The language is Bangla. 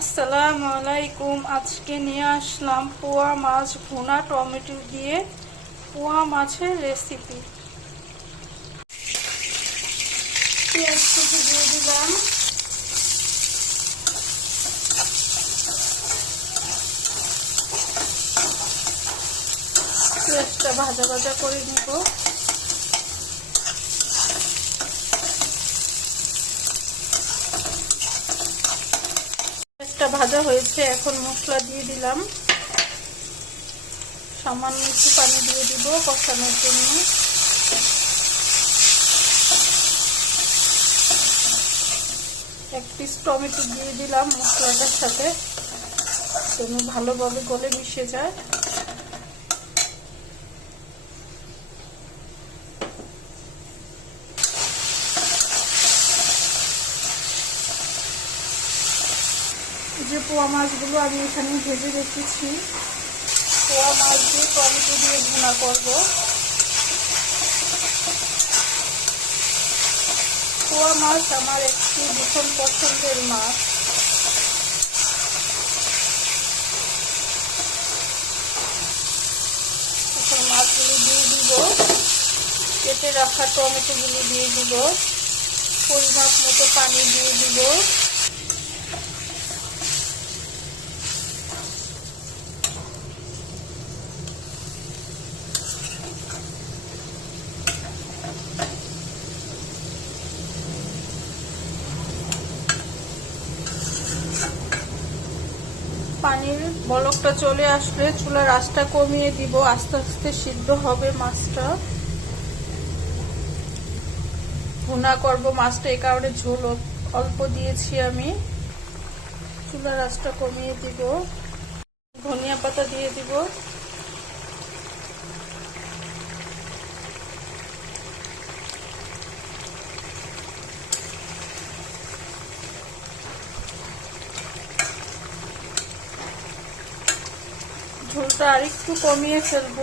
আসসালামু আলাইকুম। আজকে নিয়ে আসলাম পোয়া মাছ ভুনা টমেটো দিয়ে পোয়া মাছের রেসিপি পেঁয়াজ কুচি দিয়ে দিলাম। পেঁয়াজটা ভাজা ভাজা করে নিব। একটা ভাজা হয়েছে, এখন মশলা দিয়ে দিলাম। সামান্য একটু পানি দিয়ে দিব কষানোর জন্য। এক পিস টমেটো দিয়ে দিলাম মশলাটার সাথে তুমি ভালোভাবে গলে মিশে যায়। যে পোয়া মাছগুলো আমি এখানে ভেজে রেখেছি। পোয়া মাছ দিয়ে টমেটো দিয়ে ভুনা করব। পোয়া মাছ আমার একটি ভীষণ পছন্দের মাছ। এখন মাছগুলো দিয়ে দিব। কেটে রাখা টমেটোগুলো দিয়ে দিব। পরিমাপ মতো পানি দিয়ে দিব। পানির বলকটা চলে আসলে চুলার আঁচটা কমিয়ে দিব। আস্তে আস্তে সিদ্ধ হবে মাছটা। ভুনা করব মাছটা, এই কারণে ঝোল অল্প দিয়েছি আমি। চুলার আঁচটা কমিয়ে দিব। ধনিয়া পাতা দিয়ে দিব। ঝোলটা আরেকটু কমিয়ে ফেলব।